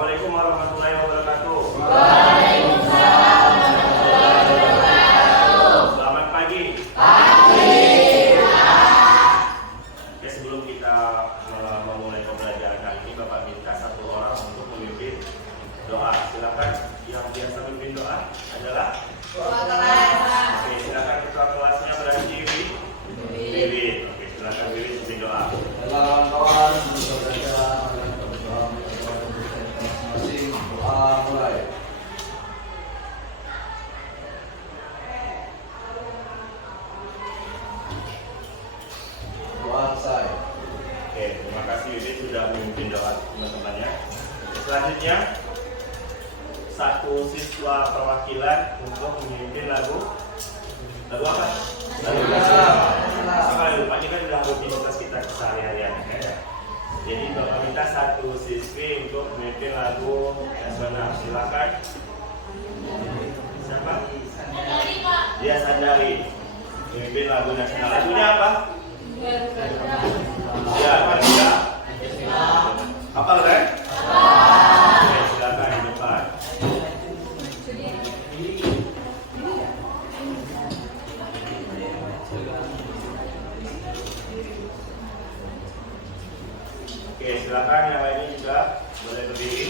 Assalamualaikum warahmatullahi wabarakatuh. Waalaikumsalam warahmatullahi wabarakatuh. Selamat pagi. Pagi. Ya, sebelum kita memulai pembelajaran kali ini, Bapak minta satu orang untuk memimpin doa. Silakan. Yang biasa memimpin doa adalah Oke, silakan ketua kelasnya berdiri. Oke, silakan berdiri memimpin doa. Dalam kawan berbeda dalam masing-masing doa mulai. Doa selesai. Oke, terima kasih Yudi sudah memimpin doa teman-temannya. Selanjutnya, satu siswa perwakilan untuk memimpin lagu apa? Lagu nasional. Sekali lupa, ini kan sudah rutinitas kita keseharian ya. Jadi Bapak minta satu siswi untuk memimpin lagu nasional. Silakan. Siapa? Dia Sandari. Memimpin lagu nasional. Lagunya apa? Ya, Maria. Apa kan? Oke, silakan di depan. Oke, silakan yang lainnya juga boleh berdiri.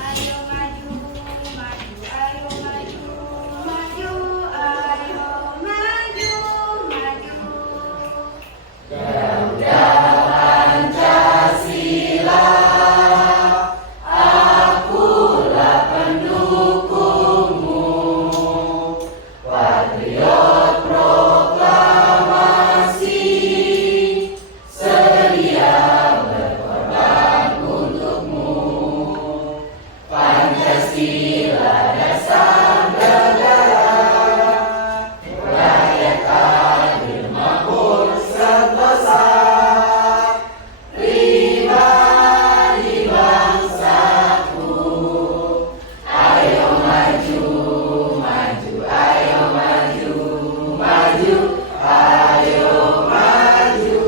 Ayo maju, maju, ayo maju, maju, ayo maju, maju. Garuda Pancasila, akulah pendukungmu. Patriot proklamasi, sedia berkorban untukmu. Pancasila dasar negara, rakyat adil makmur sentosa, pribadi bangsaku. Ayo maju, maju, ayo maju, maju, ayo maju,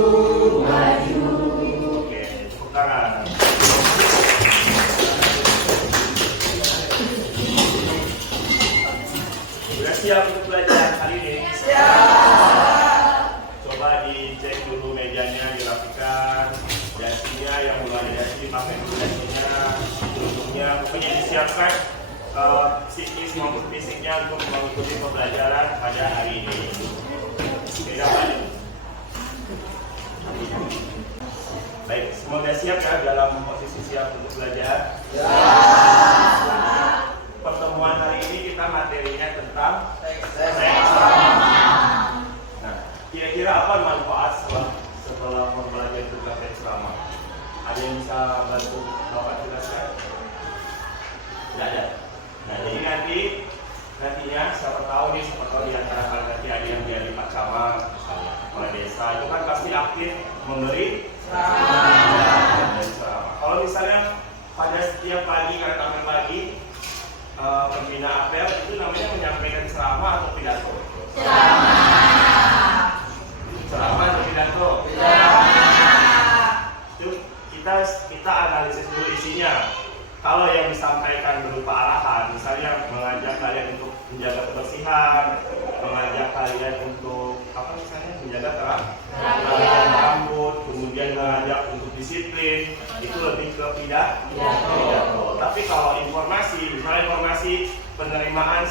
maju. Oke, tepuk tangan. Sudah siap untuk belajar hari ini? Coba dicek dulu mejanya, dirapikan, dasinya yang belum ada dasi dipakai dulu dasinya, duduknya, pokoknya disiapkan psikis maupun fisiknya untuk mengikuti pembelajaran pada hari ini. Beda apa? Baik, semoga siap ya dalam posisi siap untuk belajar. Pertemuan hari ini kita materinya tentang seks ramah. Nah, kira-kira apa manfaat setelah mempelajari tentang seks ramah? Ada yang bisa bantu Bapak jelaskan? Tidak ada. Nah, jadi nantinya siapa tahu di antara kalian nanti ada yang jadi Pak Camat, misalnya kepala desa, itu kan pasti aktif memberi ceramah. Kalau misalnya pada setiap pagi karena taman pagi pembina apel itu namanya menyampaikan ceramah atau pidato? Ceramah atau pidato? Itu kita analisis dulu isinya. Kalau yang disampaikan berupa arahan, misalnya mengajak kalian untuk menjaga kebersihan, mengajak kalian untuk apa misalnya menjaga kerapian rambut, kemudian mengajak untuk disiplin, itu lebih ke pidato. Tapi kalau informasi, misalnya informasi penerimaan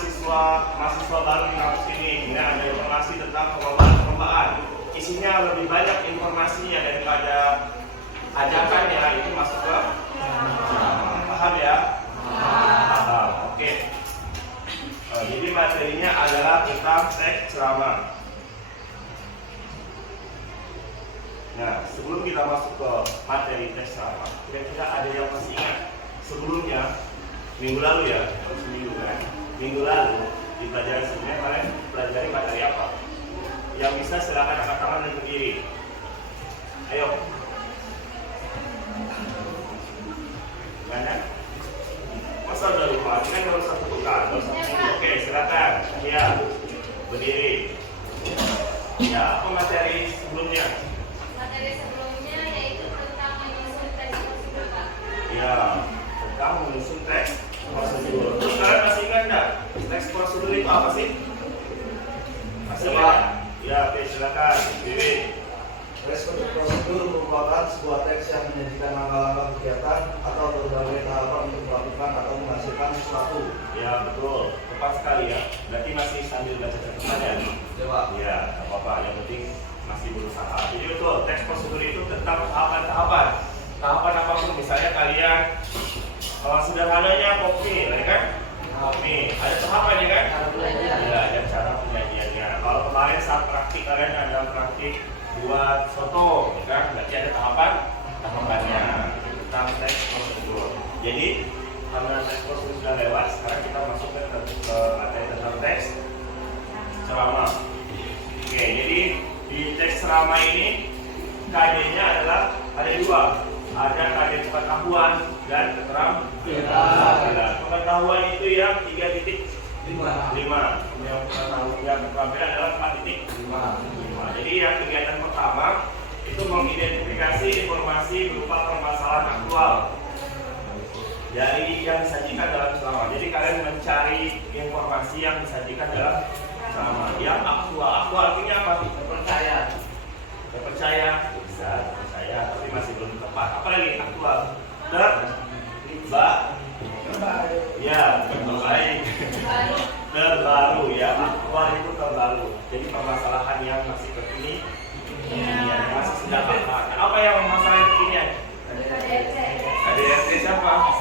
mahasiswa baru di kampus ini, kemudian ada informasi tentang perlombaan, isinya lebih banyak informasinya daripada ajakannya, itu masuk ke paham ya? Paham. Oke. Jadi materinya adalah tentang seks ceramah. Nah, sebelum kita masuk ke materi teks ceramah, kira-kira ada yang masih ingat sebelumnya minggu lalu ya, seminggu kan? Minggu lalu di pelajaran sebelumnya kalian pelajari materi apa? Yang bisa silakan angkat tangan dan berdiri. Ayo. Mana? Masa udah lupa? Ini kan harus satu bukan. Oke, silakan. Iya. Berdiri. Ya, apa materi sebelumnya? Materi sebelumnya yaitu tentang menyusun teks prosedur, Pak. Ya, tentang menyusun teks prosedur. Terus kalian masih ingat nggak? Teks prosedur itu apa sih? Masih ingat? Ya, oke, silakan. Bibi. Teks prosedur merupakan sebuah teks yang menyajikan langkah-langkah kegiatan atau berbagai tahapan untuk melakukan atau menghasilkan sesuatu. Ya, betul. Tepat sekali ya. Berarti masih sambil baca catatannya. Coba. Ya, nggak apa-apa. Yang penting masih berusaha. Jadi betul, teks prosedur itu tentang tahapan-tahapan. Tahapan apapun, misalnya kalian sederhananya kopi, ya kan? Kopi, ada tahapan ya kan? Ya, ada cara penyajiannya. Kalau kemarin saat praktik kalian ada praktik buat soto, ya kan? Berarti ada tahapannya. Itu tentang teks prosedur. Jadi karena teks prosedur sudah lewat, sekarang kita masuk ke materi tentang teks ceramah. Oke, jadi di teks ceramah ini KD-nya adalah ada dua. Ada KD pengetahuan dan keterampilan. Pengetahuan itu yang 3.5. Yang keterampilan adalah 4.5. Jadi yang kegiatan pertama itu mengidentifikasi informasi berupa permasalahan aktual dari yang disajikan dalam ceramah. Jadi kalian mencari informasi yang disajikan dalam ceramah. Yang aktual, aktual artinya apa? Terpercaya. Terpercaya, bisa terpercaya, tapi masih belum tepat. Apalagi aktual? Ya, terbaik. Terbaru ya, aktual itu terbaru. Jadi permasalahan yang masih kekinian, masih sedang hangat. Apa yang masalah kekinian? KDRT siapa?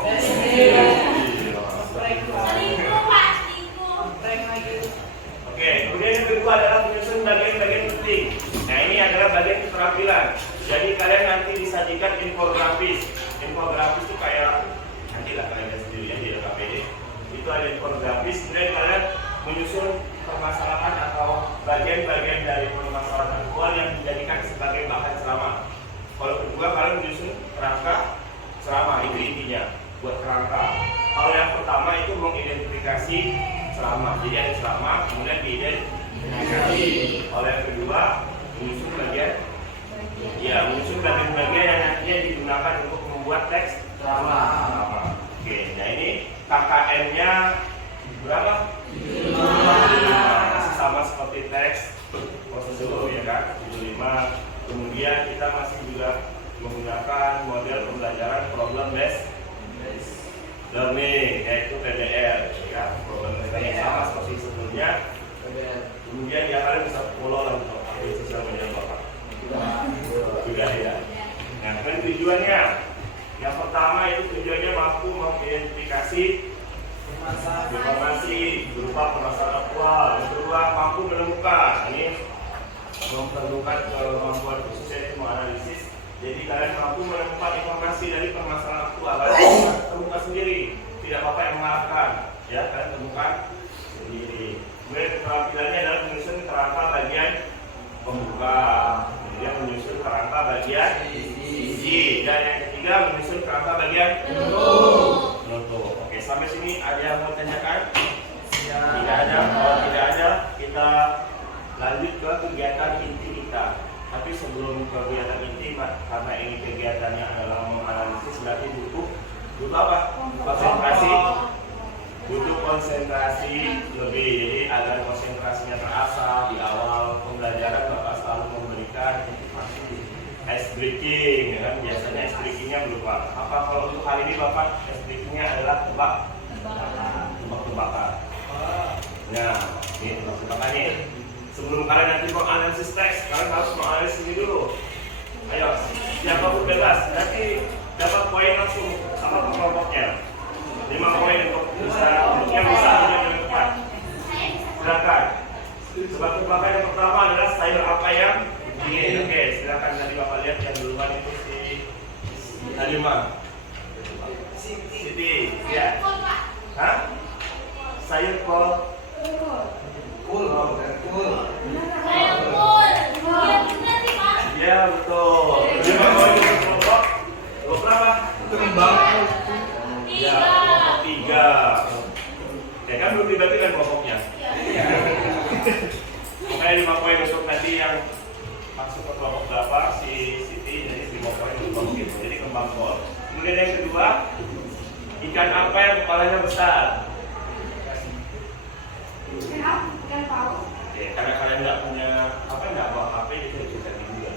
Oke, kemudian yang kedua adalah menyusun bagian-bagian penting. Nah, ini adalah bagian keterampilan. Jadi kalian nanti disajikan infografis. Infografis itu kayak nantilah kalian lihat sendiri ya di KPD. Itu ada infografis. Kemudian kalian menyusun permasalahan atau bagian-bagian dari permasalahan aktual yang dijadikan sebagai bahan ceramah. Kalau kedua kalian menyusun kerangka ceramah, itu intinya buat kerangka. Kalau yang pertama itu mengidentifikasi ceramah. Jadi ada ceramah, kemudian diidentifikasi. Kalau yang kedua menyusun bagian, ya menyusun bagian-bagian yang nantinya digunakan untuk membuat teks ceramah. Oke, nah ini KKN-nya berapa? 5. Masih sama seperti teks prosedur ya kan, 5. Kemudian kita masih juga menggunakan model pembelajaran problem based learning, yaitu PBL ya, problem yang sama seperti sebelumnya. Kemudian ya kalian bisa follow lah untuk akun sosial media Bapak juga ya. Nah, kan tujuannya yang pertama itu tujuannya mampu mengidentifikasi informasi berupa permasalahan aktual. Yang kedua mampu menemukan, ini memerlukan kemampuan khusus yaitu menganalisis. Jadi kalian mampu menemukan informasi dari permasalahan aktual. Kalian temukan sendiri, tidak apa-apa yang mengarahkan, ya kalian temukan sendiri. Kemudian keterampilannya adalah menyusun kerangka bagian pembuka, kemudian menyusun kerangka bagian isi, dan yang ketiga menyusun kerangka bagian penutup. Oke, sampai sini ada yang mau tanyakan? Tidak ada. Kalau tidak ada, kita lanjut ke kegiatan inti kita. Tapi sebelum kegiatan inti, karena ini kegiatannya adalah menganalisis, berarti butuh apa? Konsentrasi. Butuh konsentrasi lebih. Jadi agar konsentrasinya terasa di awal pembelajaran, Bapak selalu memberikan ice breaking, ya kan? Biasanya ice breakingnya berupa apa? Kalau untuk hari ini Bapak ice breakingnya adalah tebak-tebakan. Nah, ini tebak-tebakan nih. Sebelum kalian nanti menganalisis teks, kalian harus menganalisis ini dulu. Ayo, siapapun bebas, nanti dapat poin langsung sama kelompoknya. 5 poin untuk yang bisa dengan tepat. Silakan. Tebak-tebakan yang pertama adalah sayur apa yang dingin. Oke, silakan tadi Bapak lihat yang duluan itu si Halimah. Siti, ya. Hah? Sayur kol. Ya betul. 5 poin untuk kelompok. Kelompok berapa? Kembang. Ya, kelompok 3. Ya kan belum dibagi kan kelompoknya. Pokoknya 5 poin untuk nanti tadi yang masuk ke kelompok berapa si Siti, jadi 5 poin untuk gitu. Jadi kembang kol. Kemudian yang kedua, ikan apa yang kepalanya besar? Kenapa? Ikan paus. Oke, karena kalian nggak punya apa, nggak bawa HP, jadi bisa juga.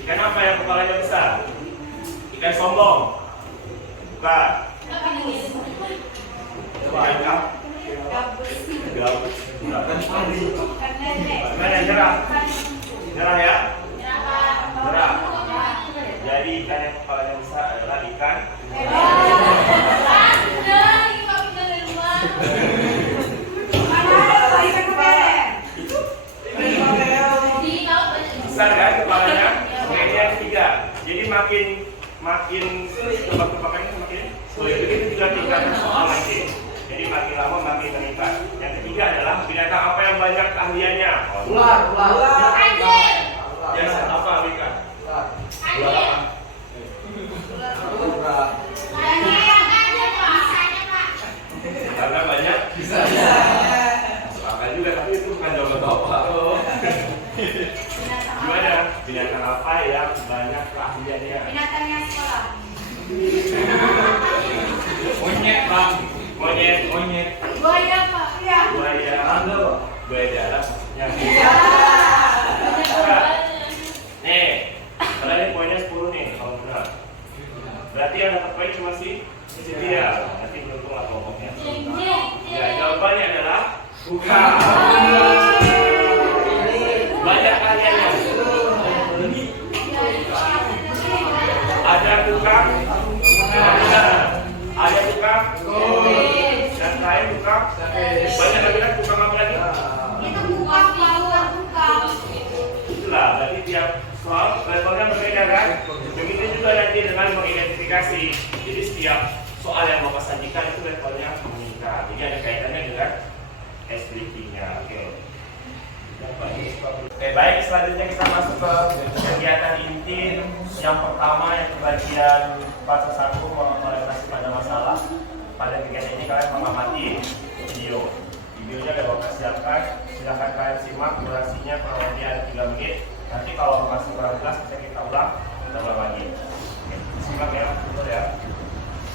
Ikan apa yang kepalanya besar? Ikan sombong. Bukan. Ikan kap. Gabus. Bukan. Gimana yang nyerah? Nyerah ya? Nyerah. Jadi ikan yang kepalanya besar adalah ikan. Besar kan kepalanya? Kemudian yang ketiga. Jadi makin tebak-tebakannya semakin sulit. Begitu juga tingkatan soal nanti. Jadi makin lama makin meningkat. Yang ketiga adalah binatang apa yang banyak keahliannya? Ular. Yang apa, Wika? Ular apa? Karena banyak bisa. Masuk akal juga, tapi itu bukan jawaban apa. Gimana? Binatang apa yang banyak keahliannya? Binatangnya sekolah. Monyet, Bang. Monyet. Buaya Pak. Iya. Buaya. Buaya darat maksudnya. Nih, kalian ini poinnya 10 nih, kalau benar. Berarti yang dapat poin cuma si Siti ya. Nanti beruntung lah kelompoknya. Ya, jawabannya adalah bukan. Banyak keahliannya. Ada tukang, ada tukang, dan lain tukang. Banyak lagi kan tukang apa lagi? Itu bukan power bukan. Itulah, berarti tiap soal levelnya berbeda kan? Begitu juga nanti dengan mengidentifikasi. Jadi setiap soal yang Bapak sajikan itu levelnya meningkat. Jadi ada kaitannya dengan SBT-nya. Oke, baik. Selanjutnya kita masuk ke kegiatan inti. Yang pertama yang bagian fase 1 orientasi pada masalah. Pada kegiatan ini kalian mengamati video. Videonya sudah Bapak siapkan. Silahkan kalian simak, durasinya kurang lebih ada 3 menit. Nanti kalau masih kurang jelas bisa kita ulang lagi. Oke, simak ya, betul ya.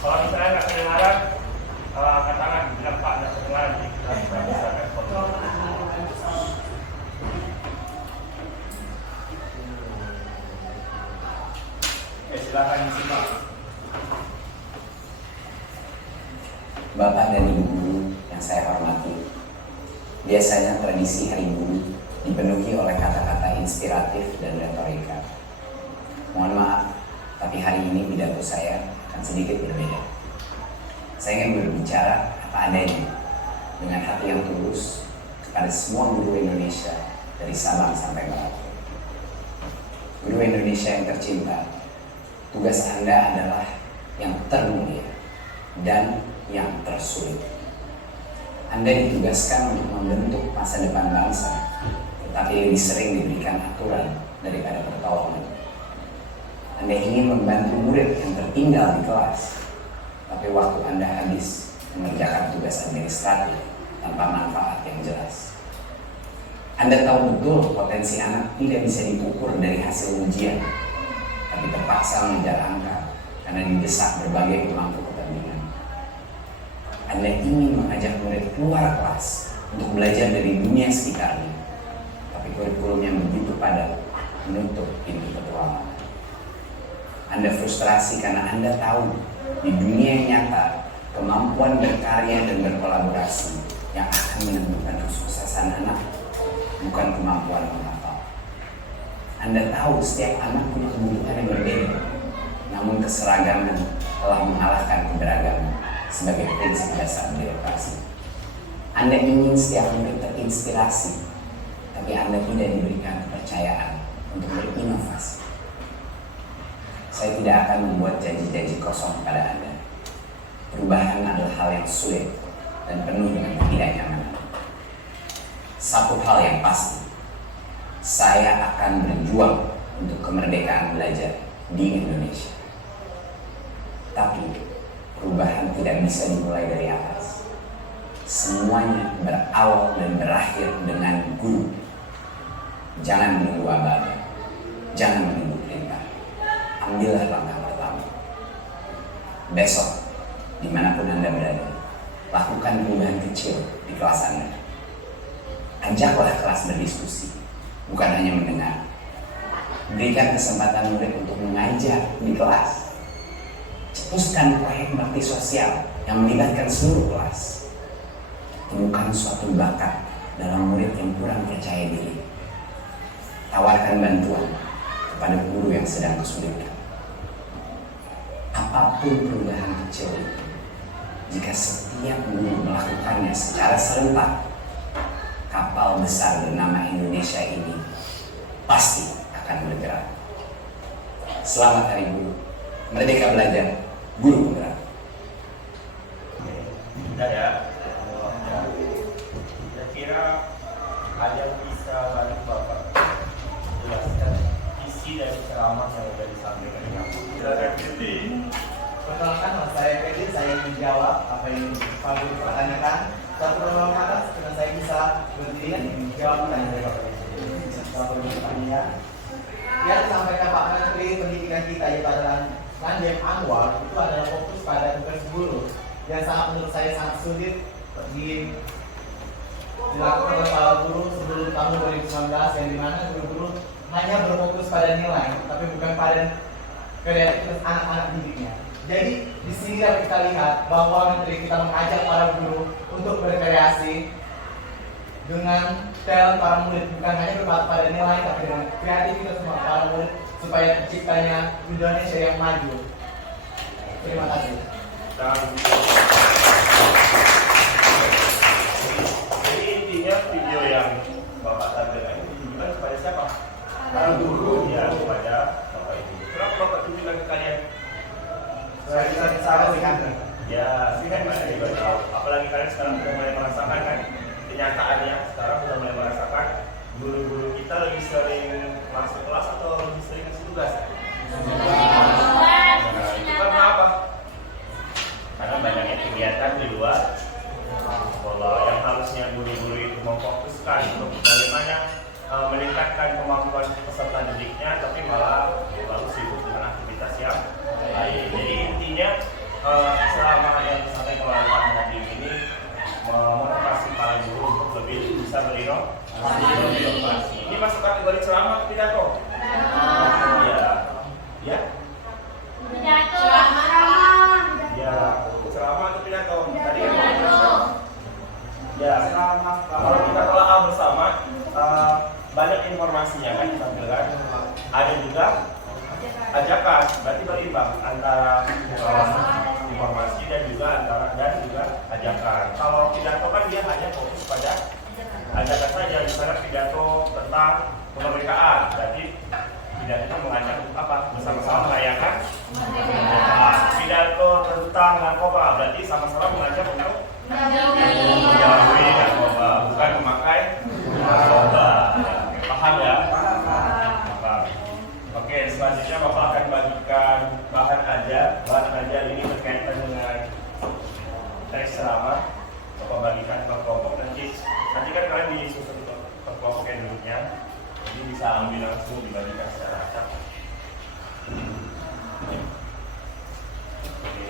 Kalau misalnya nggak kedengaran, angkat tangan. Bilang Pak nggak kedengaran, jadi kita bisa respon. Oke, silakan disimak. Bapak dan Ibu guru yang saya hormati, biasanya tradisi Hari Guru dipenuhi oleh kata-kata inspiratif dan retorika. Mohon maaf, tapi hari ini pidato saya akan sedikit berbeda. Saya ingin berbicara apa adanya, dengan hati yang tulus kepada semua guru Indonesia dari Sabang sampai Merauke. Guru Indonesia yang tercinta, tugas Anda adalah yang termulia dan yang tersulit. Anda ditugaskan untuk membentuk masa depan bangsa, tetapi lebih sering diberikan aturan daripada pertolongan. Anda ingin membantu murid yang tertinggal di kelas, tapi waktu Anda habis mengerjakan tugas administratif tanpa manfaat yang jelas. Anda tahu betul potensi anak tidak bisa diukur dari hasil ujian, tapi terpaksa mengejar angka karena didesak berbagai pemangku kepentingan. Anda ingin mengajak murid keluar kelas untuk belajar dari dunia sekitarnya, tapi kurikulumnya begitu padat menutup pintu petualangan. Anda frustrasi karena Anda tahu di dunia yang nyata kemampuan berkarya dan berkolaborasi yang akan menentukan kesuksesan anak, bukan kemampuan menghafal. Anda tahu setiap anak punya kebutuhan yang berbeda, namun keseragaman telah mengalahkan keberagaman sebagai prinsip dasar birokrasi. Anda ingin setiap murid terinspirasi, tapi Anda tidak diberikan kepercayaan untuk berinovasi. Saya tidak akan membuat janji-janji kosong pada Anda. Perubahan adalah hal yang sulit dan penuh dengan ketidaknyamanan. Satu hal yang pasti, saya akan berjuang untuk kemerdekaan belajar di Indonesia. Tapi perubahan tidak bisa dimulai dari atas. Semuanya berawal dan berakhir dengan guru. Jangan menunggu abadi, jangan menunggu perintah. Ambillah langkah pertama. Besok, dimanapun Anda berada, lakukan perubahan kecil di kelas Anda. Ajaklah kelas berdiskusi, bukan hanya mendengar. Berikan kesempatan murid untuk mengajar di kelas. Cetuskan proyek bakti sosial yang melibatkan seluruh kelas. Temukan suatu bakat dalam murid yang kurang percaya diri. Tawarkan bantuan kepada guru yang sedang kesulitan. Apapun perubahan kecil itu, jika setiap guru melakukannya secara serentak, kapal besar bernama Indonesia ini pasti akan bergerak. Selamat Hari Guru. Merdeka belajar, guru penggerak. Udah ya. Kira-kira ada yang bisa bantu Bapak jelaskan isi dari ceramah yang sudah disampaikan ini. Silakan Fitri. Perkenalkan, nama saya Fedi. Saya menjawab apa yang Pak Guru pertanyakan. Satu pertolongan kata, karena saya bisa berdiri dan menjawab pertanyaan dari Bapak Ibu. Satu pertanyaan yang disampaikan Pak Menteri Pendidikan kita yaitu adalah Nadiem Anwar, itu adalah fokus pada tugas guru yang sangat menurut saya sangat sulit dilakukan oleh para guru sebelum tahun 2019, yang dimana guru-guru hanya berfokus pada nilai tapi bukan pada kreativitas anak-anak didiknya. Jadi di sini dapat kita lihat bahwa menteri kita mengajak para guru untuk berkreasi dengan talent para murid, bukan hanya berpatok pada nilai tapi dengan kreativitas para murid supaya terciptanya Indonesia yang maju. Terima kasih. Jadi intinya video yang Bapak tampilkan ini ditujukan kepada siapa? Para guru, ya, kepada Bapak Ibu. Kenapa Bapak tunjukkan ke kalian? Saya bisa sampaikan. Ya, kalian juga tahu. Apalagi kalian sekarang sudah mulai merasakan kan kenyataannya. Sekarang sudah mulai merasakan guru-guru kita lebih sering masuk kelas atau lebih sering kasih tugas. Nah, itu karena apa? Karena banyaknya kegiatan di luar sekolah yang harusnya guru-guru itu memfokuskan untuk bagaimana meningkatkan kemampuan peserta didiknya, tapi malah lalu sibuk dengan aktivitas yang lain. Jadi intinya selama yang disampaikan oleh Pak Nadiem ini memotivasi para guru untuk lebih bisa berinovasi. Ini masuk kategori ceramah pidato. Ya, ya, Pidato. ya, ceramah atau pidato. Tadi kan ya, kalau kita telah bersama banyak informasinya kan ditampilkan. Ada juga ajakan, berarti berimbang antara informasi dan juga ajakan. Kalau pidato kan dia hanya fokus pada ajakan saja. Misalnya pidato tentang kemerdekaan, berarti pidatonya mengajak untuk apa? Bersama-sama merayakan kemerdekaan. Pidato tentang narkoba, berarti sama-sama mengajak untuk menjauhi narkoba, bukan memakai narkoba. Paham ya? Paham. Oke, selanjutnya Bapak akan bagikan bahan ajar ini berkaitan dengan teks ceramah. Bapak bagikan per kelompok, nanti kan kalian disusun per kelompok yang dulunya, jadi bisa ambil langsung dibagikan secara acak. Oke.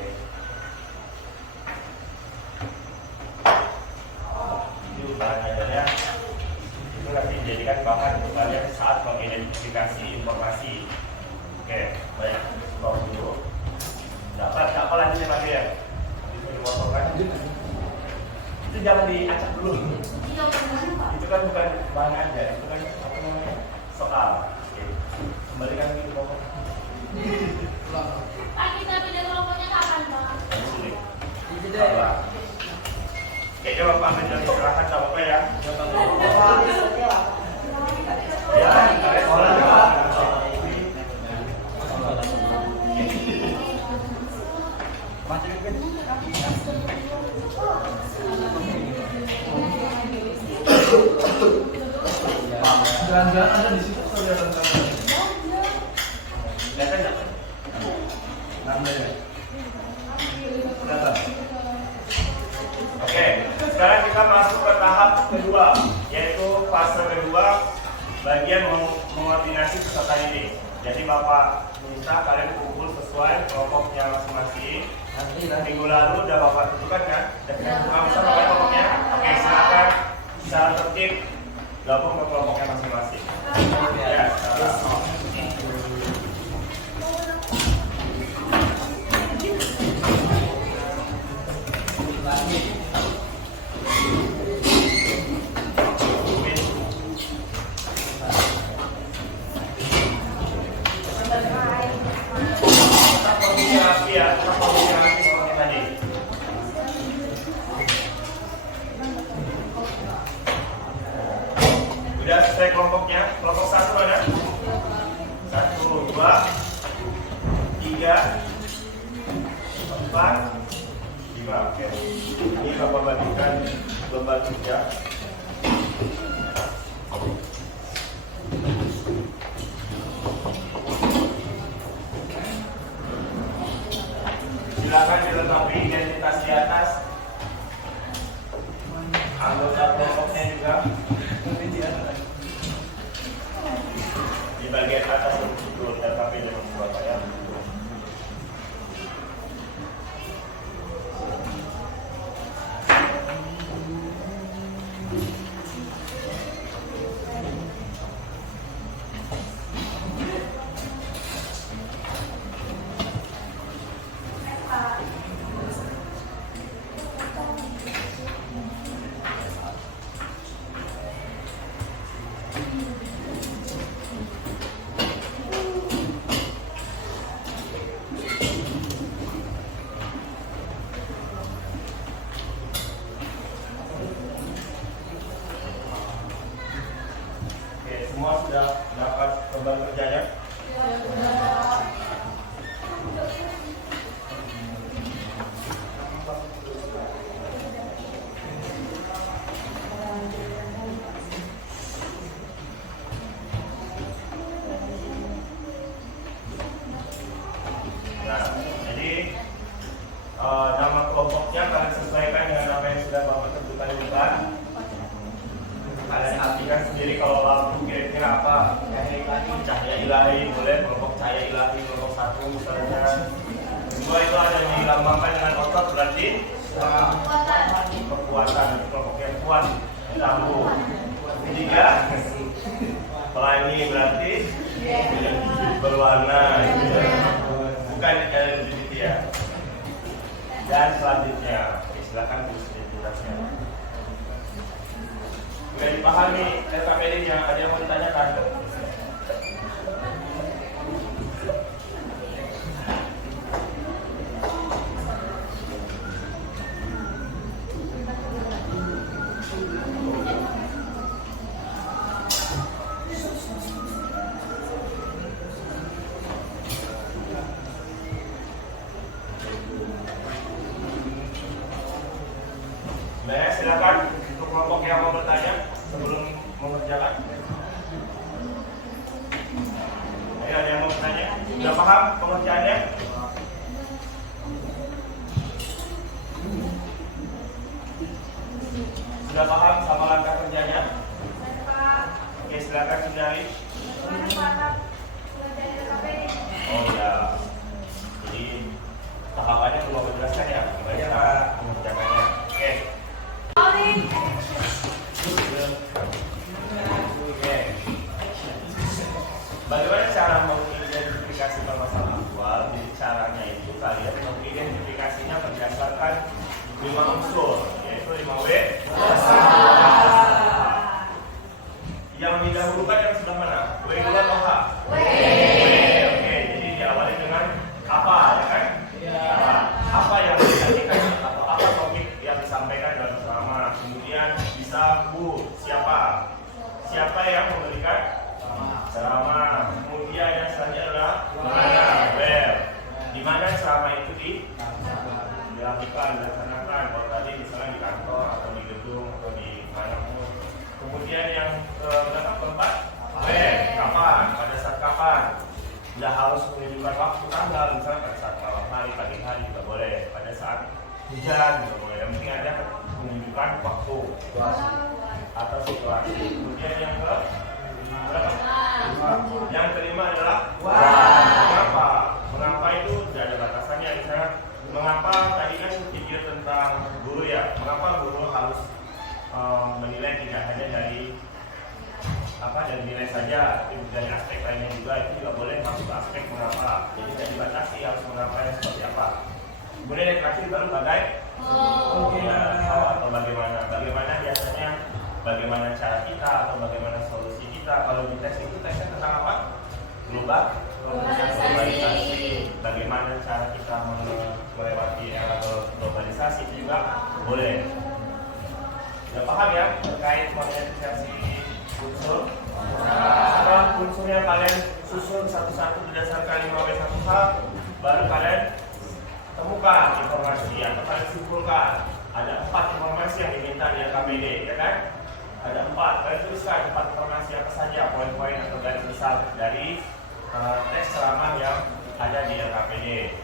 Itu bahan ajarnya. Itu nanti dijadikan bahan untuk kalian saat mengidentifikasi informasi. Oke, baik. Bawa dulu. Dapat apa lanjutnya lagi ya? Itu dipotongkan. Itu jangan diacak dulu. Itu kan bukan bahan ajar, itu kan apa namanya? Soal. Oke. Kembalikan ke pokok. Pak, kita pindah kelompoknya kapan, Pak? Kayaknya Bapak akan jadi istirahat, tak apa ya? Ya, kalian Jangan-jangan ada di situ kelihatan kamera. kelihatan nggak? Nambah ya. Kelihatan. Oke, sekarang kita masuk ke tahap kedua, yaitu fase kedua bagian mengoordinasi peserta didik. Jadi Bapak minta kalian kumpul sesuai kelompoknya masing-masing. Minggu lalu udah Bapak tentukan kan? Dan nggak bisa pakai kelompoknya. Oke, silakan secara tertib gabung ke kelompoknya masing-masing. Ya, udah sesuai kelompoknya. Kelompok 1 mana? 1, 2, 3, 4, 5. Oke. Ini Bapak bagikan beban kerja. Silakan dilengkapi identitas di atas. Anggota kelompoknya juga. Di bagian atas itu dilengkapi dengan Bapak ya. Semua sudah dapat beban kerjanya? Nah, jadi nama kelompoknya kalian sesuaikan dengan apa yang sudah Bapak tentukan di depan. Kalian artikan sendiri kalau lampu kira-kira apa? Cahaya ilahi, boleh kelompok cahaya ilahi, kelompok 1 misalnya. Kedua itu ada yang dilambangkan dengan otot, berarti kekuatan, kelompok yang kuat, lampu. Ketiga, pelangi berarti berwarna, bukan LGBT ya. Dan selanjutnya, silakan tulis identitasnya. Sudah dipahami LKPD-nya, ada yang mau ditanyakan? Nah, silakan untuk kelompok yang mau bertanya sebelum mengerjakan. Ayo, ada yang mau bertanya? Sudah paham pengerjaannya? Sudah paham sama langkah kerjanya? Oke, silakan sundari. Oh ya, jadi tahapannya perlu aku jelaskan ya, bagaimana cara mengerjakannya. Oke. Bagaimana cara mengidentifikasi permasalahan aktual? Jadi caranya itu kalian mengidentifikasinya berdasarkan 5 unsur, yaitu 5W. Yang didahulukan yang sebelah mana? W dulu atau H? W. Oke, jadi diawali dengan apa, ya kan? Apa yang disampaikan atau apa topik yang disampaikan dalam ceramah. Kemudian bisa Bu, siapa? Siapa yang memberikan ceramah? Kemudian yang selanjutnya adalah mana? Where? Di mana ceramah itu dilakukan, dilaksanakan? Kalau tadi misalnya di kantor atau di gedung atau di mana pun. Kemudian yang keempat, where? Kapan? Pada saat kapan? Tidak harus menunjukkan waktu tanggal, misalnya pada saat malam hari, pagi hari juga boleh. Pada saat hujan juga boleh. Yang penting ada menunjukkan waktu atau situasi. Kemudian yang Berapa? Yang kelima adalah Wah. mengapa? Mengapa itu tidak ada batasannya. Misalnya, mengapa tadi kan video tentang guru ya? Mengapa guru harus menilai tidak hanya dari dari nilai saja, tapi dari aspek lainnya juga, itu juga boleh masuk ke aspek mengapa. Jadi tidak dibatasi harus mengapa yang seperti apa. Kemudian yang terakhir baru atau bagaimana biasanya, bagaimana cara kita atau bagaimana solusi kita. Kalau di tes itu tesnya tentang apa? Globalisasi. Bagaimana cara kita melewati era globalisasi juga boleh. Sudah paham ya terkait monetisasi unsur? Setelah unsurnya kalian susun satu-satu berdasarkan 5W1H, baru kalian temukan informasi atau kalian simpulkan. Ada 4 informasi yang diminta di LKPD, ya kan? Ada 4. Kalian tuliskan 4 informasi apa saja, poin-poin atau garis besar dari tes ceramah yang ada di LKPD.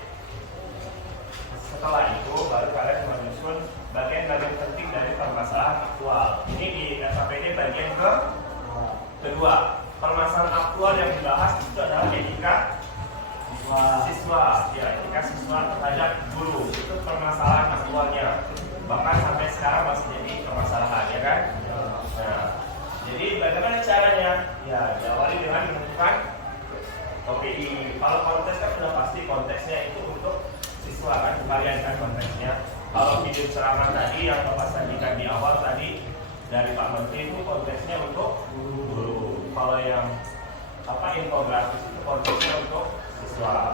Setelah itu baru kalian menyusun bagian-bagian penting dari permasalahan aktual. Ini di LKPD bagian kedua. Permasalahan aktual yang dibahas itu adalah etika siswa. Ya, etika siswa terhadap guru. Itu permasalahan aktualnya. Bahkan sampai sekarang masih jadi permasalahan, ya kan? Nah, jadi bagaimana caranya? Ya, diawali dengan menentukan OPI. Kalau kontes kan sudah pasti konteksnya itu untuk siswa kan, kalian kan konteksnya. Kalau video ceramah tadi yang Bapak sajikan di awal tadi dari Pak Menteri itu konteksnya untuk guru. Kalau yang infografis itu konteksnya untuk siswa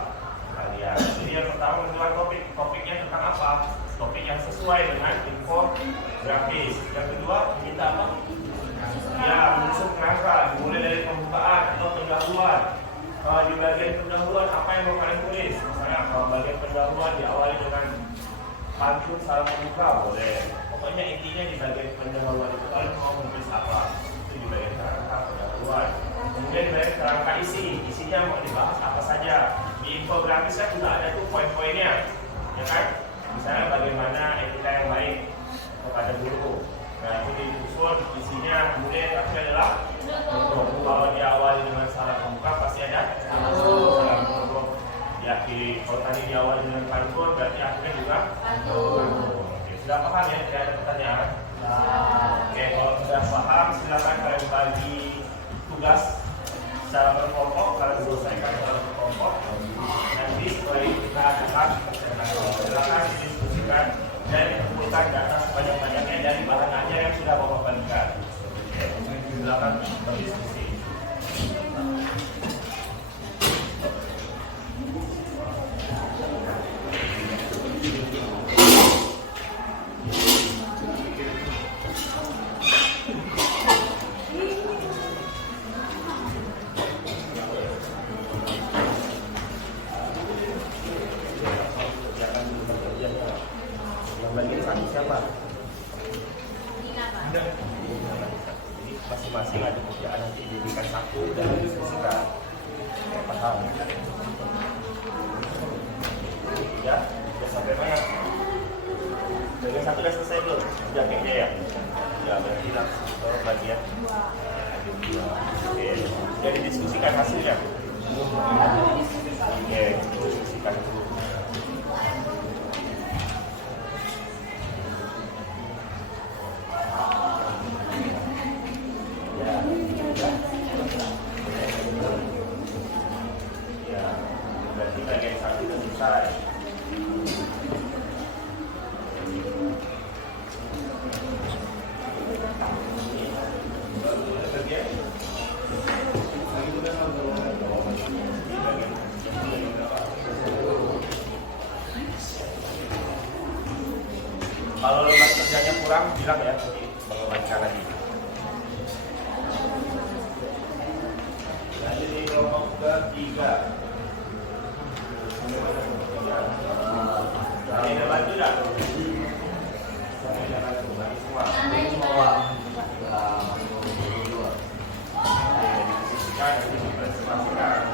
kalian. Jadi yang pertama menentukan topiknya tentang apa? Topik yang sesuai dengan infografis. Yang kedua minta apa? Ya, menyusun kerangka, dimulai dari pembukaan atau pendahuluan. Di bagian pendahuluan apa yang mau kalian tulis? Misalnya bagian pendahuluan diawali dengan pantun salam membuka, boleh. Pokoknya intinya di bagian pendahuluan itu kalian mau menulis apa? Itu di bagian kerangka pendahuluan. Kemudian di bagian kerangka isinya mau dibahas apa saja. Di infografis kan juga ada tuh poin-poinnya, ya kan? Misalnya bagaimana etika yang baik kepada guru. Nah, itu disusun isinya. Kemudian yang terakhir adalah kalau diawali dengan salam membuka pasti ada salam menutup. Diakhiri, kalau tadi diawali dengan pantun berarti akhirnya juga pantun. Oke, sudah paham ya? Tidak ada pertanyaan? Oke, kalau sudah paham silakan kalian bagi tugas secara berkelompok. Kalian selesaikan secara berkelompok. Nanti setelah itu kita akan silakan didiskusikan dan kumpulkan data sebanyak-banyaknya dari bahan ajar yang sudah Bapak bagikan. Silakan berdiskusi. Masing-masing ada kerjaan nanti diberikan satu dan didiskusikan. Paham? Ya, sudah sampai mana? Bagian satu sudah selesai belum? Sudah kayaknya ya? Ya, berarti langsung ke bagian 2. Oke, sudah didiskusikan hasilnya? Oke, didiskusikan dulu. Kalau lembar kerjanya kurang, bilang ya, mengembalikan lagi. Lanjut di kelompok ketiga. Ini ada bantu tak? Jangan bagi semua. Didiskusikan, dipresentasikan.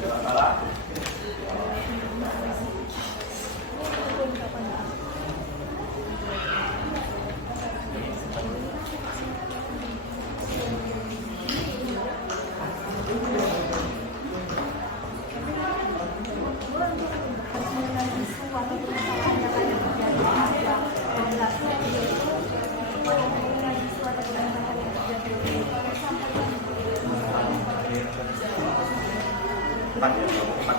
Tidak salah. 4 ya, kelompok 4.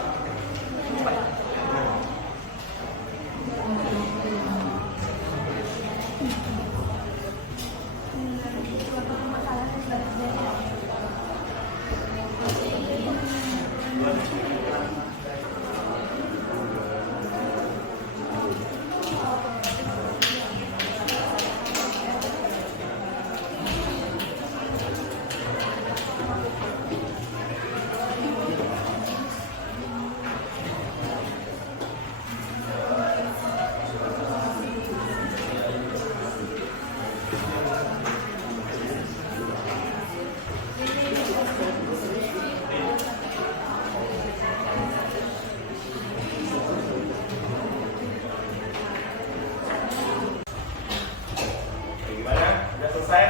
Gimana? Udah selesai?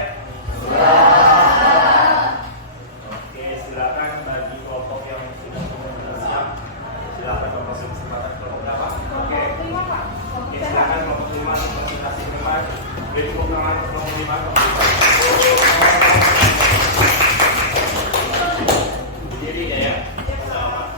Oke, silakan bagi kelompok yang sudah siap. Silakan memasuki kesempatan kelompok berapa? Oke. Oke, silakan kelompok 5 untuk presentasi ke depan. Beri tepuk tangan untuk kelompok 5. Berdiri ya. Sama.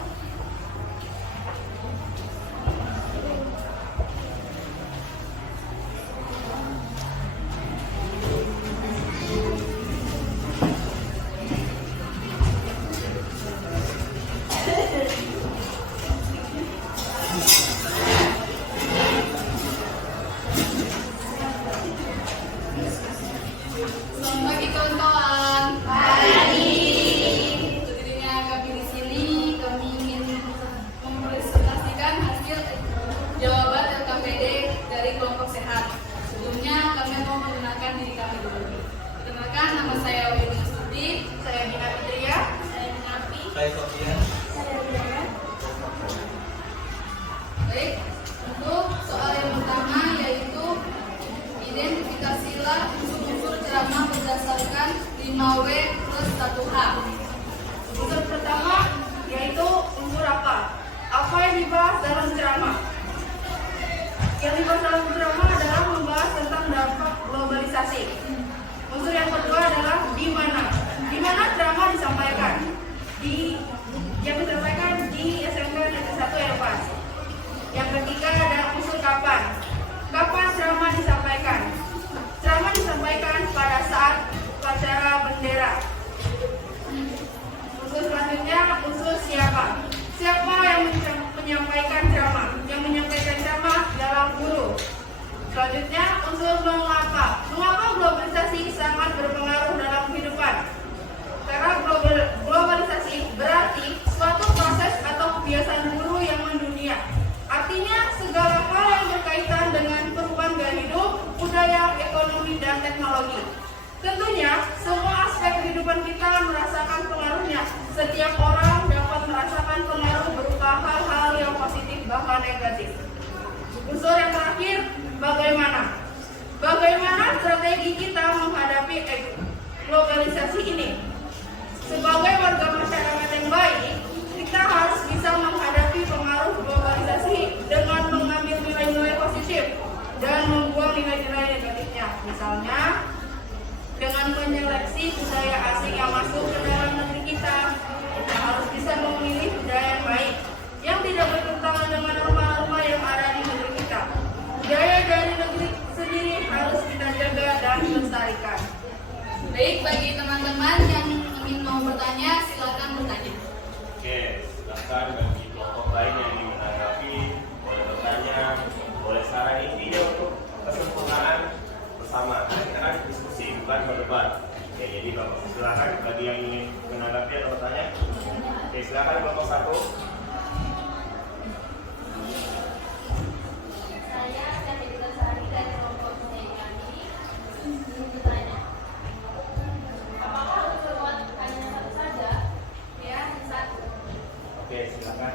Selamat pagi kawan-kawan. Pagi. Berdirinya kami di sini, kami ingin mempresentasikan hasil jawaban LKPD dari kelompok sehat. Sebelumnya kami mau mengenalkan diri kami dulu. Perkenalkan, nama saya Wiyuni Suti, saya Bina Fitria, saya Minapi, Saya Sofian. saya Diana. Baik, untuk soal yang pertama yaitu identifikasilah unsur-unsur ceramah berdasarkan 5W plus 1H. Unsur pertama yaitu unsur apa? Apa yang dibahas dalam ceramah? Yang dibahas dalam ceramah adalah membahas tentang dampak globalisasi. Unsur yang kedua adalah di mana. Di mana ceramah disampaikan? Yang disampaikan di SMP Negeri 1 Eropa. Yang ketiga adalah unsur kapan. Kapan ceramah disampaikan? Ceramah disampaikan pada saat upacara bendera. Unsur selanjutnya unsur siapa. Siapa yang menyampaikan ceramah? Yang menyampaikan ceramah adalah guru. Selanjutnya unsur mengapa. Mengapa globalisasi sangat berpengaruh dalam kehidupan? Karena globalisasi berarti suatu proses atau kebiasaan guru yang mendunia. Artinya segala hal yang berkaitan dengan perubahan gaya hidup, budaya, ekonomi, dan teknologi. Tentunya semua aspek kehidupan kita merasakan pengaruhnya. Setiap orang dapat merasakan pengaruh berupa hal-hal yang positif bahkan negatif. Unsur yang terakhir, bagaimana? Bagaimana strategi kita menghadapi globalisasi ini? Sebagai warga masyarakat yang baik, kita harus bisa menghadapi pengaruh globalisasi dengan mengambil nilai-nilai positif dan membuang nilai-nilai negatifnya. Misalnya, dengan menyeleksi budaya asing yang masuk ke dalam negeri kita, kita harus bisa memilih budaya yang baik, yang tidak bertentangan dengan norma-norma yang ada di negeri kita. Budaya dari negeri sendiri harus kita jaga dan lestarikan. Baik, bagi teman-teman yang ingin mau bertanya, silakan bertanya. Oke, silakan bagi kelompok lain yang ingin menanggapi, boleh bertanya, boleh saran. Intinya untuk kesempurnaan bersama. Kita kan diskusi, bukan berdebat. Oke, jadi Bapak silakan bagi yang ingin menanggapi atau bertanya. Oke, silakan kelompok 1. Saya Fedrika Sari dari kelompok kami ingin bertanya. Apakah unsur hanya satu saja? Ya, satu. Oke, silakan.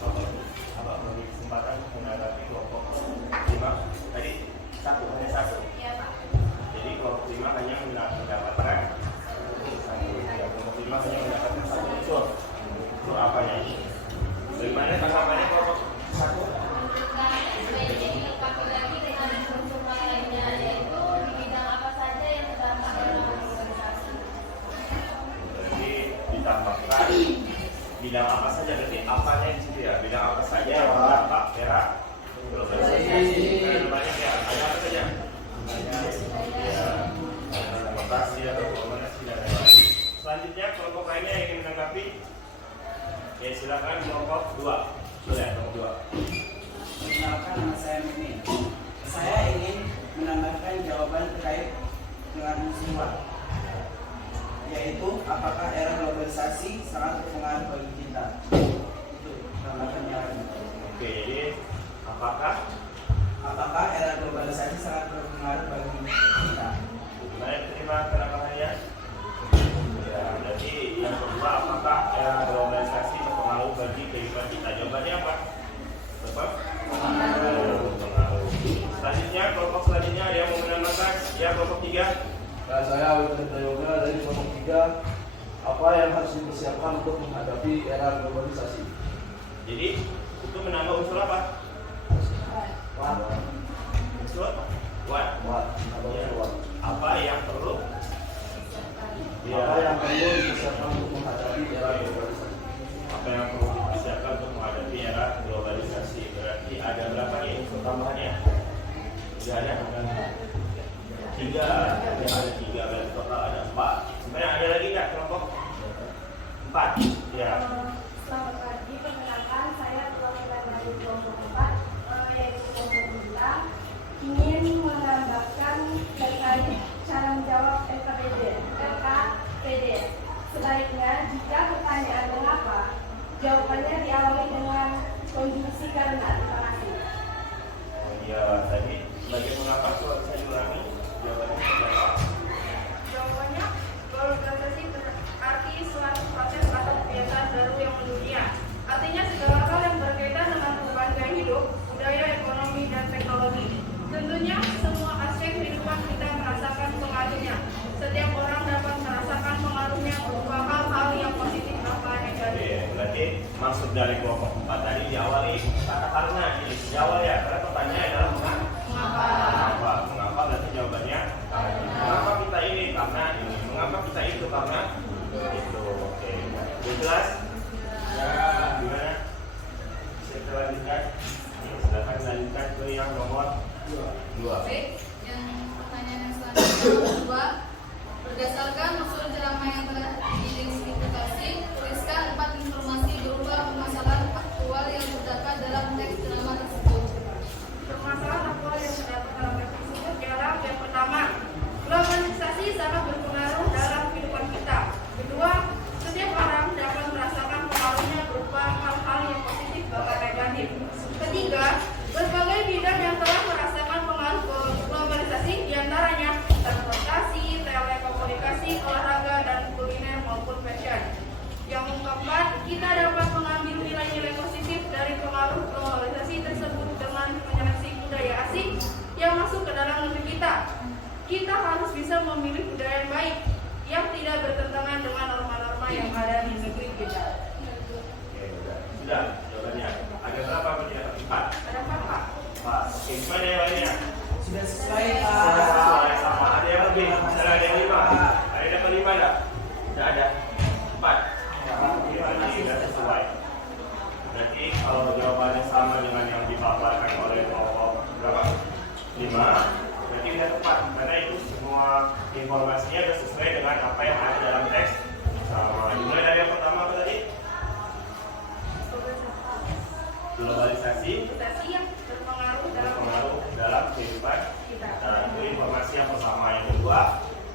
Bapak beri kesempatan menanggapi kelompok 5. Tadi hanya satu. Ya, Pak. Jadi kelompok 5 hanya mendapatkan satu. Ya, kelompok 5 hanya mendapatkan satu unsur. Unsur apanya? Bagaimana tanggapannya kelompok 1? Menurut kami sebaiknya dilengkapi lagi dengan unsur lainnya, yaitu di bidang apa saja yang terdampak dalam globalisasi. Jadi ditambahkan di bidang apa saja, berarti apanya di situ ya, bidang apa saja yang berdampak era globalisasi. Banyak ya, ada apa saja? Ya, demokrasi atau komunikasi dan lain-lain. Selanjutnya kelompok lainnya yang ingin menanggapi, ya silakan kelompok 2. Boleh, kelompok 2. Perkenalkan, nama saya Mimin. Saya ingin menambahkan jawaban terkait dengan semua, yaitu apakah era globalisasi sangat berpengaruh bagi kita. Itu tambahkan jawaban. Oke, jadi apakah era globalisasi sangat berpengaruh bagi kita. Baik, terima penambahannya. Ya, jadi yang kedua, apakah era globalisasi berpengaruh bagi kehidupan kita? Jawabannya apa? Tepat? Berpengaruh. Selanjutnya, kelompok selanjutnya ada yang mau menambahkan? Ya, kelompok 3. Dan saya Wildan Yoga dari kelompok 3. Apa yang harus dipersiapkan untuk menghadapi era globalisasi? Jadi, itu menambah unsur apa? Unsur? What? Ya. Apa yang perlu? Apa yang perlu dipersiapkan untuk menghadapi era globalisasi? Apa yang perlu dipersiapkan untuk menghadapi era globalisasi? Berarti ada berapa nih unsur tambahannya? Tidak ada. 3. Ya, ada 3. Berarti total ada 4. Sebenarnya ada lagi nggak kelompok? 4. Ya. Selamat pagi, perkenalkan saya perwakilan dari kelompok 4, yaitu kelompok bintang, ingin menambahkan terkait cara menjawab LKPD. Sebaiknya jika pertanyaan mengapa, jawabannya diawali dengan konjungsi karena. Terima kasih. Ya, tadi sebagai mengapa soal saya ulangi jawabannya seperti apa? Jawabannya, globalisasi berarti suatu proses atau kebiasaan baru yang mendunia. Artinya segala hal yang berkaitan dengan perubahan gaya hidup, budaya, ekonomi, dan teknologi. Tentunya semua aspek kehidupan kita merasakan pengaruhnya. Setiap orang dapat merasakan pengaruhnya berupa hal-hal yang positif atau negatif. Oke, berarti maksud dari kelompok 4 tadi diawali kata karena ini di awal ya, karena pertanyaannya adalah mengapa? Mengapa berarti jawabannya mengapa kita ini karena ini, mengapa kita itu karena itu. Oke, udah jelas? Ya, gimana? Bisa kita lanjutkan? Silakan lanjutkan ke yang nomor 2. Baik, yang pertanyaan yang selanjutnya kedua, berdasarkan usul ceramah yang telah diidentifikasi, tuliskan 4 informasi berupa permasalahan aktual yang terdapat dalam teks ceramah tersebut. Permasalahan aktual yang terdapat dalam teks tersebut ialah yang pertama, globalisasi sangat berpengaruh dalam kehidupan kita. Kedua, setiap orang dapat merasakan pengaruhnya berupa hal-hal yang positif bahkan negatif. Ketiga, berbagai bidang yang telah merasakan pengaruh globalisasi diantaranya transportasi, telekomunikasi, olahraga, dan kuliner maupun fashion. Yang keempat, kita dapat mengambil nilai-nilai positif dari pengaruh globalisasi tersebut dengan menyeleksi budaya asing yang masuk ke dalam negeri kita. Kita harus bisa memilih budaya yang baik yang tidak bertentangan dengan norma-norma yang ada di negeri kita. Oke, sudah jawabannya. Ada berapa penjelasan? 4. Ada apa, Pak? Pas. Oke, gimana yang lainnya? Sudah sesuai, Sudah Pak. sesuai sama. Ada yang lebih? Misalnya ada yang 5. Ada yang dapat 5 enggak? Tidak ada. 4. Oke, berarti sudah sesuai. Berarti kalau jawabannya sama dengan yang dipaparkan oleh kelompok berapa? 5. Berarti sudah tepat. Karena itu semua informasinya sudah sesuai dengan apa yang ada dalam teks. Sama. Dimulai dari yang pertama apa tadi? Globalisasi Yang berpengaruh dalam kehidupan kita. Nah, itu informasi yang pertama. Yang kedua,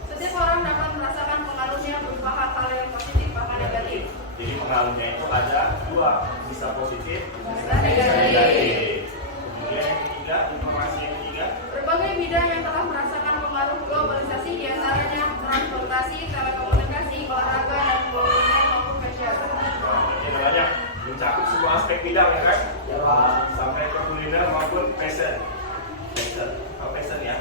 Setiap orang dapat merasakan pengaruhnya berupa hal-hal yang positif bahkan negatif. jadi pengaruhnya itu ada 2, bisa positif, bisa Negatif. negatif. Kemudian yang ketiga, informasi yang ketiga, Berbagai bidang yang telah merasakan pengaruh globalisasi diantaranya transportasi, telekomunikasi, olahraga, dan kuliner maupun fashion. berarti namanya mencakup semua aspek bidang ya kan? Ya, Pak. Sampai ke kuliner maupun fashion. Fashion ya.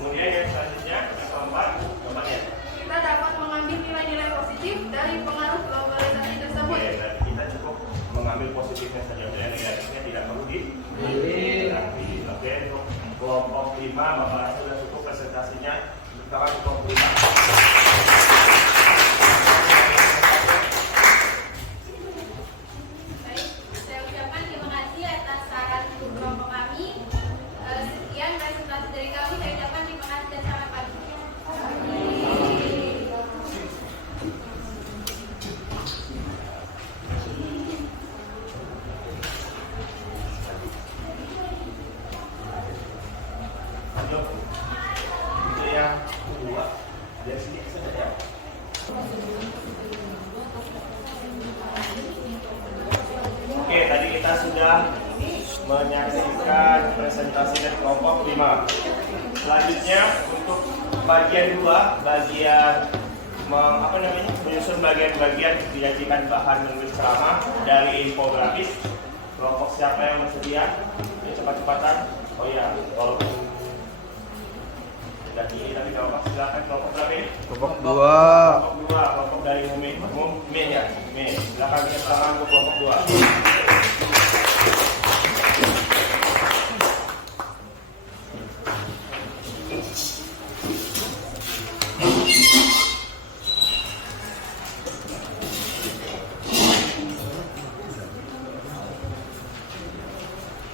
Kemudian yang selanjutnya, yang keempat, keempatnya. Kita dapat mengambil nilai-nilai positif dari pengaruh globalisasi tersebut. Oke, berarti kita cukup mengambil positifnya saja, dan negatifnya tidak perlu Oke, untuk kelompok 5, Bapak sudah cukup presentasinya. Sekarang kelompok 5. Oke, tadi kita sudah menyaksikan presentasi dari kelompok 5. Selanjutnya untuk bagian 2, bagian menyusun bagian-bagian menyajikan bahan menulis ceramah dari infografis. Kelompok siapa yang bersedia? Ayo cepat-cepatan. Oh iya, walaupun sudah ini tapi kelompok silakan. Kelompok berapa ini? Kelompok 2. Kelompok 2, kelompok dari Mumin ya. Mumin, silakan kita tangan untuk kelompok 2.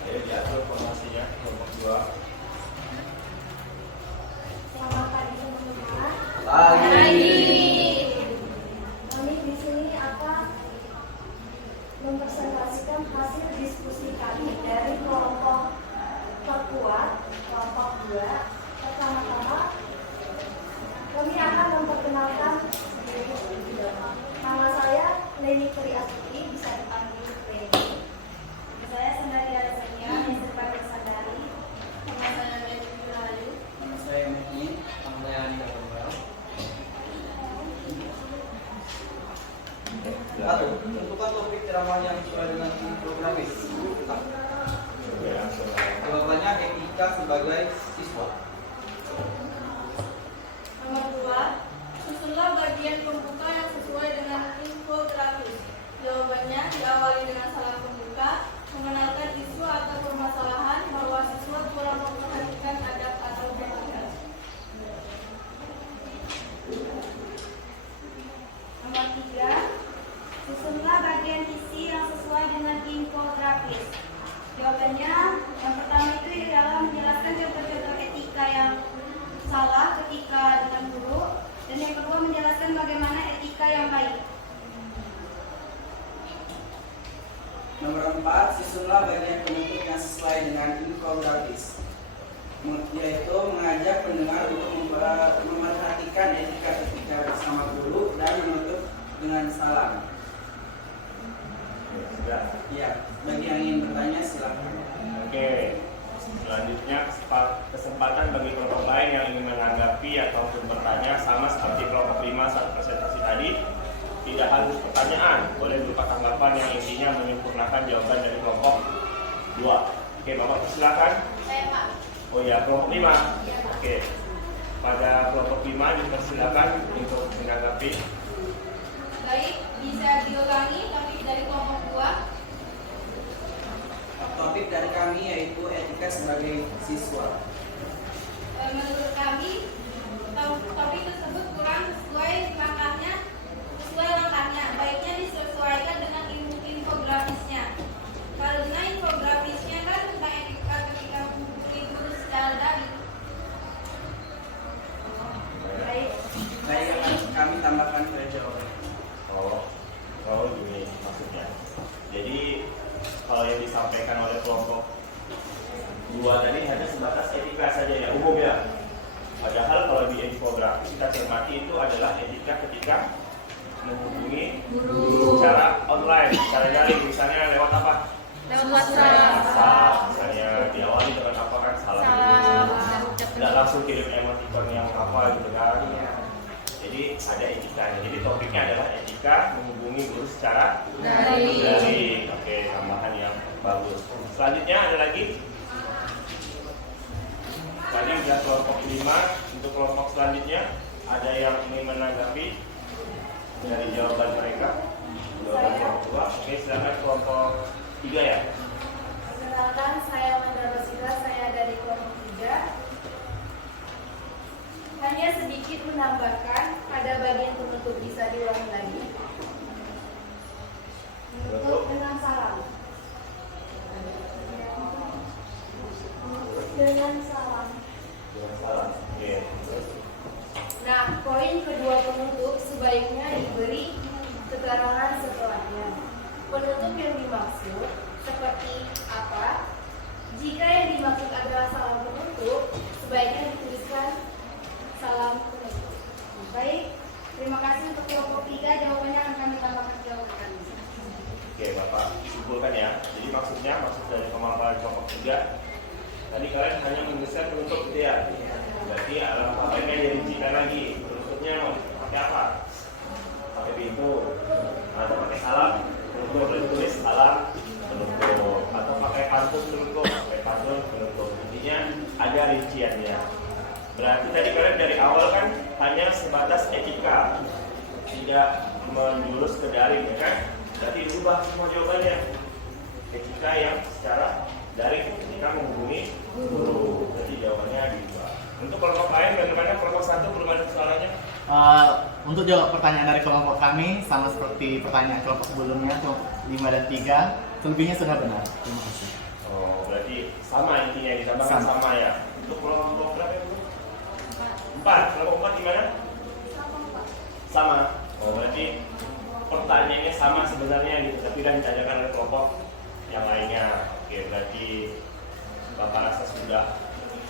Ayo diatur formasinya kelompok 2. Selamat pagi teman-teman. Kami di sini akan mempresentasikan hasil diskusi kami dari kelompok terkuat, kelompok 2. Pertama-tama, kami akan memperkenalkan diri. Nama saya Leni Puri Astuti, bisa dipanggil Leni. Saya Sandari Arsenia, yang sebagai Sandari. Nama saya Leni Rahayu. Nama saya Mumin. Nama saya Andika Tunggal. Tentukan topik ceramah yang sesuai dengan infografis. Jawabannya etika sebagai siswa. Nomor 2, susunlah bagian pembuka yang sesuai dengan infografis. Jawabannya diawali dengan salam pembuka, mengenalkan isu atau permasalahan bahwa siswa kurang memperhatikan adab atau etika. Nomor 3, susunlah bagian isi yang sesuai dengan infografis. Jawabannya, yang pertama itu adalah menjelaskan contoh-contoh etika yang salah ketika dengan guru, dan yang kedua menjelaskan bagaimana etika yang baik. Nomor 4, susunlah bagian penutup yang sesuai dengan infografis, yaitu mengajak pendengar untuk memperhatikan etika ketika bersama guru dan menutup dengan salam. Ya, bagi yang ingin bertanya silakan. Oke, selanjutnya kesempatan bagi kelompok lain yang ingin menanggapi ataupun bertanya, sama seperti kelompok 5 saat presentasi tadi. Tidak harus pertanyaan, boleh berupa tanggapan yang intinya menyempurnakan jawaban dari kelompok 2. Oke, Bapak silakan. Saya Pak. Oh ya, kelompok 5. Oke, pada kelompok 5 dipersilakan untuk menanggapi. Baik, bisa diulangi topik dari kelompok 2. Topik dari kami yaitu etika sebagai siswa. Menurut kami, topik tersebut kurang sesuai langkahnya. Baiknya disesuaikan dengan infografisnya. Karena infografisnya kan tentang etika ketika menghubungi guru secara daring. Baik, kami tambahkan ke jawaban. Oh gini maksudnya. Jadi kalau yang disampaikan oleh kelompok 2 tadi hanya sebatas etika saja ya, umum ya. Padahal kalau di infografis kita cermati itu adalah etika ketika menghubungi guru secara online, secara daring, misalnya lewat apa? Lewat WhatsApp. Misalnya diawali dengan apa kan? Salam. Tidak langsung kirim emoticon yang apa gitu kan? Jadi ada etikanya. Jadi topiknya adalah etika menghubungi guru secara daring. Oke, tambahan yang bagus. Selanjutnya ada lagi. Tadi sudah kelompok 5. Untuk kelompok selanjutnya ada yang ingin menanggapi dari jawaban mereka. Jawaban kelompok 2. Oke, silakan kelompok 3 ya. Perkenalkan, saya Mandra Rosila, saya dari kelompok 3. Hanya sedikit menambahkan, ada bagian penutup, bisa diulangi lagi. Menutup dengan salam. Dengan salam. Oke. Nah, poin kedua penutup sebaiknya diberi keterangan setelahnya. Penutup yang dimaksud seperti apa? Jika yang dimaksud adalah salam penutup, sebaiknya dituliskan salam penutup. Baik, terima kasih untuk disimpulkan ya. Jadi maksud dari pemaparan kelompok 3 tadi kalian hanya mendesain penutup gitu ya. Berarti pakainya dirincikan lagi. Penutupnya mau pakai apa? Pakai pintu atau pakai salam penutup, tulis salam penutup, atau pakai pantun penutup. Intinya ada rinciannya. Berarti tadi kalian dari awal kan hanya sebatas etika, tidak menjurus ke daring ya kan? Berarti ubah semua jawabannya. Etika yang secara daring ketika menghubungi guru. Jadi jawabannya diubah. Untuk kelompok lain bagaimana? Kelompok 1 belum ada soalnya. Untuk jawab pertanyaan dari kelompok kami sama seperti pertanyaan kelompok sebelumnya, kelompok 5 dan 3, selebihnya sudah benar. Terima kasih. Oh, berarti sama intinya ditambahkan sama ya. Untuk kelompok berapa itu? 4. Kelompok 4 gimana? Sama. Oh, berarti pertanyaannya sama sebenarnya gitu, tapi kan ditanyakan oleh kelompok yang lainnya. Oke, berarti Bapak rasa sudah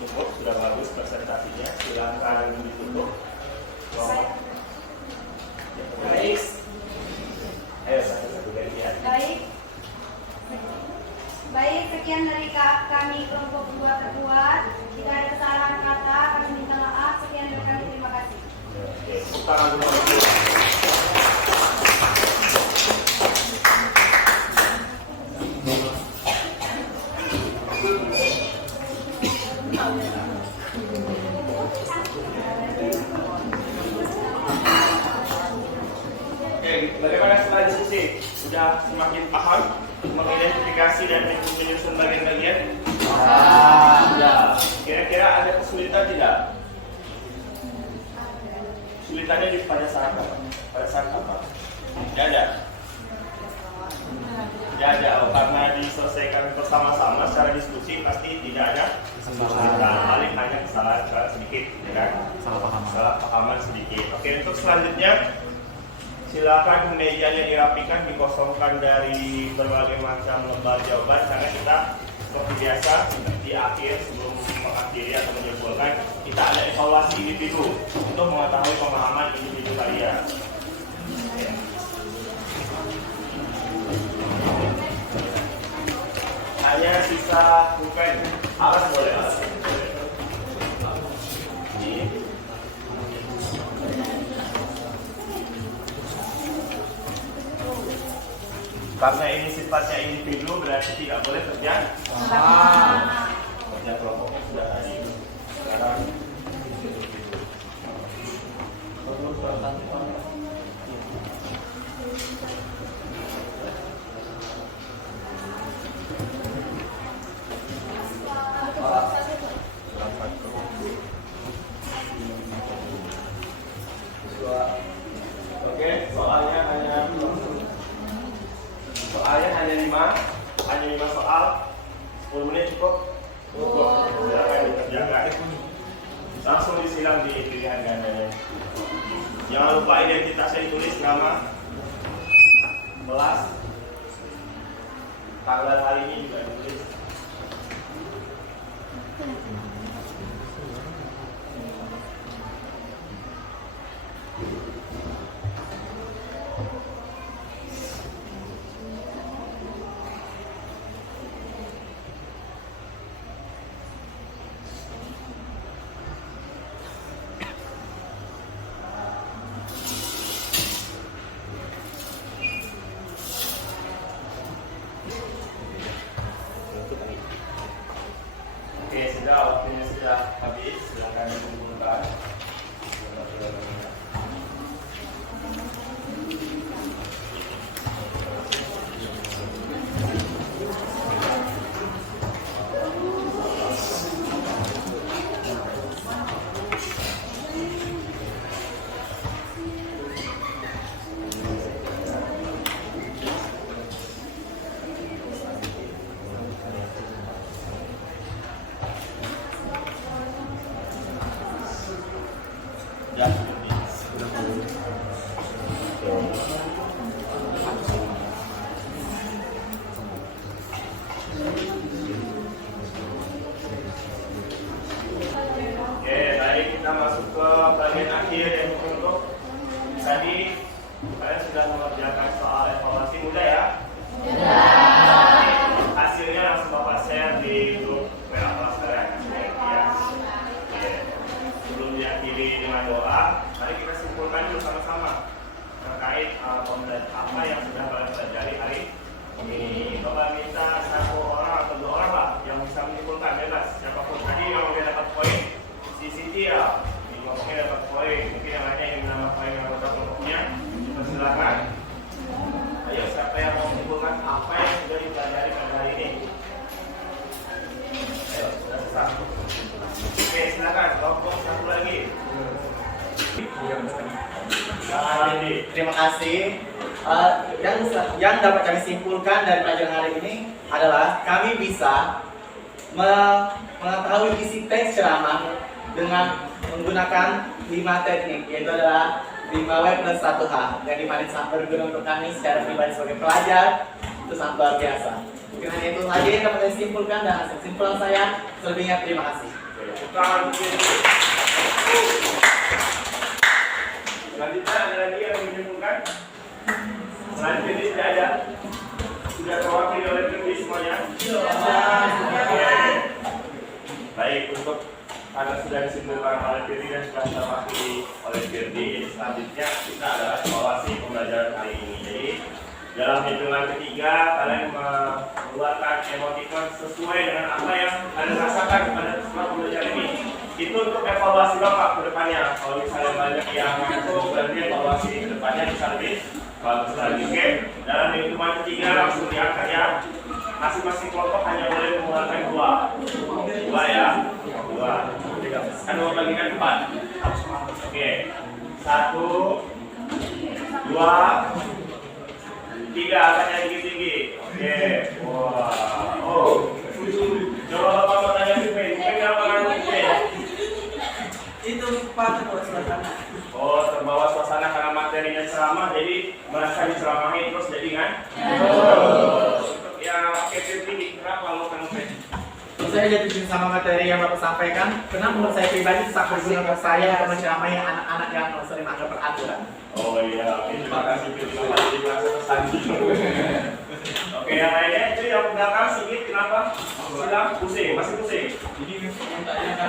cukup, sudah bagus presentasinya. Silakan ditutup. Baik. Ayo satu-satu dari ya. Baik, sekian dari kami kelompok 2 terbuat. Jika ada kesalahan kata, kami minta maaf. Sekian dari kami, terima kasih. Oke, tepuk tangan dulu. Bagaimana setelah diskusi? Sudah semakin paham mengidentifikasi dan menyusun bagian-bagian? Ya. Kira-kira ada kesulitan tidak? Kesulitannya pada saat apa? Pada saat apa? Tidak ada. Tidak ada. Oh, karena diselesaikan bersama-sama secara diskusi pasti tidak ada kesulitan. Paling hanya kesalahan sedikit, ya kan? Salah pahaman sedikit. Oke, untuk selanjutnya silakan mejanya dirapikan, dikosongkan dari berbagai macam lembar jawaban karena kita seperti biasa di akhir sebelum mengakhiri atau menyimpulkan kita ada evaluasi individu untuk mengetahui pemahaman individu kalian. Hanya sisa bukan alas boleh alas. Karena ini sifatnya individu berarti tidak boleh kerja kerja kelompoknya sudah tadi. Sekarang oke, soalnya hanya 5 soal, 10 menit cukup? Silakan dikerjakan. Langsung disilang di pilihan gandanya. Jangan lupa identitasnya ditulis, nama, kelas, tanggal hari ini juga ditulis. Oke, waktunya sudah habis, silakan dikumpulkan. Ya, oke, baik, kita masuk ke bagian akhir yang untuk tadi kalian sudah mengerjakan soal evaluasi mudah ya? apa yang sudah kalian pelajari hari ini. Bapak minta 1 orang atau 2 orang lah yang bisa menyimpulkan, bebas siapapun. Tadi yang udah dapat poin si Siti ya, di kelompoknya dapat poin. Mungkin yang lainnya yang menambah poin yang dapat kelompoknya, silakan. Ayo, siapa yang mau menyimpulkan apa yang sudah dipelajari pada hari ini? Ayo, sudah selesai. Oke, silakan kelompok satu lagi. Terima kasih. Yang dapat kami simpulkan dari pelajaran hari ini adalah kami bisa mengetahui isi teks ceramah dengan menggunakan 5 teknik, yaitu adalah 5W plus 1H yang dimana sangat berguna untuk kami secara pribadi sebagai pelajar. Itu sangat luar biasa. Mungkin hanya itu saja yang dapat saya simpulkan, dan hasil simpulan saya selebihnya terima kasih. Selanjutnya ada lagi yang menyimpulkan? Selanjutnya tidak ada. Sudah terwakili oleh Firdi semuanya? Oke. Baik, untuk karena sudah disimpulkan oleh Firdi dan sudah terwakili oleh Firdi, jadi selanjutnya kita adalah evaluasi pembelajaran hari ini. Jadi dalam hitungan ketiga kalian mengeluarkan emoticon sesuai dengan apa yang kalian rasakan pada setelah pembelajaran ini. Itu untuk evaluasi Bapak ke depannya. Kalau misalnya banyak yang ngantuk, berarti evaluasi ke depannya bisa lebih bagus lagi. Oke, dalam hitungan ketiga langsung diangkat ya. Masing-masing kelompok hanya boleh mengeluarkan 2 ya. 2. Kan mau bagikan 4. Oke. 1, 2, 3. Angkatnya tinggi-tinggi. Oke. Wah. Oh. Coba Bapak mau tanya Pimpin. Pimpin apa kan Pimpin? Itu Pak terbawa suasana. Oh, terbawa suasana karena materinya ceramah, jadi merasa diceramahi terus jadi kan? Untuk yang pakai Firdi, kenapa lo kan Pimpin? Saya jadi sama materi yang Bapak sampaikan, karena menurut saya pribadi sangat berguna untuk saya untuk menceramahi anak-anak yang sering melanggar peraturan. Oh iya, oke, terima kasih Firdi. Jadi merasa tersanjung. Oke, yang lainnya itu yang belakang sedikit kenapa? Silang pusing, masih pusing.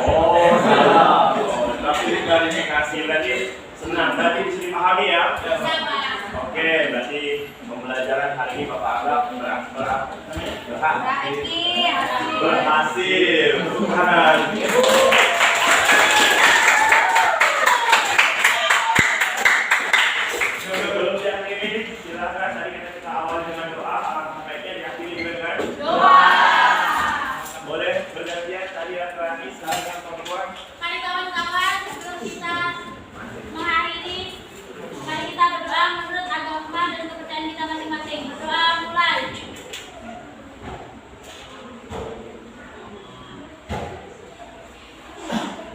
Oh, salah. Tapi dari kasih tadi senang, berarti bisa dipahami ya? Oke, berarti pembelajaran hari ini Bapak anggap berhasil. Bukan. Sebelum diakhiri, silakan tadi kita awal dengan doa. Baiknya diakhiri dengan doa. Boleh bergantian tadi laki-laki, sekarang yang perempuan. Mari kawan-kawan, sebelum kita mengakhiri, mari kita berdoa menurut agama dan kepercayaan kita masing-masing. Berdoa mulai.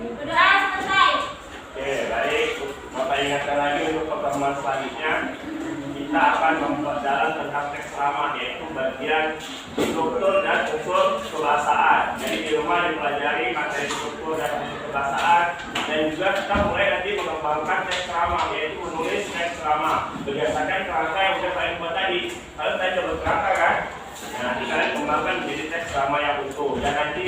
Berdoa selesai. Oke, baik. Bapak ingatkan lagi untuk pertemuan selanjutnya kita akan memperdalam tentang teks ceramah, yaitu bagian struktur dan unsur kebahasaan. Jadi di rumah dipelajari materi struktur dan unsur kebahasaan, dan juga kita mulai nanti mengembangkan teks ceramah, yaitu menulis teks ceramah berdasarkan kerangka yang sudah kalian buat tadi. Kalian tadi coba kerangka kan? Nah, nanti kalian kembangkan menjadi teks ceramah yang utuh, dan nanti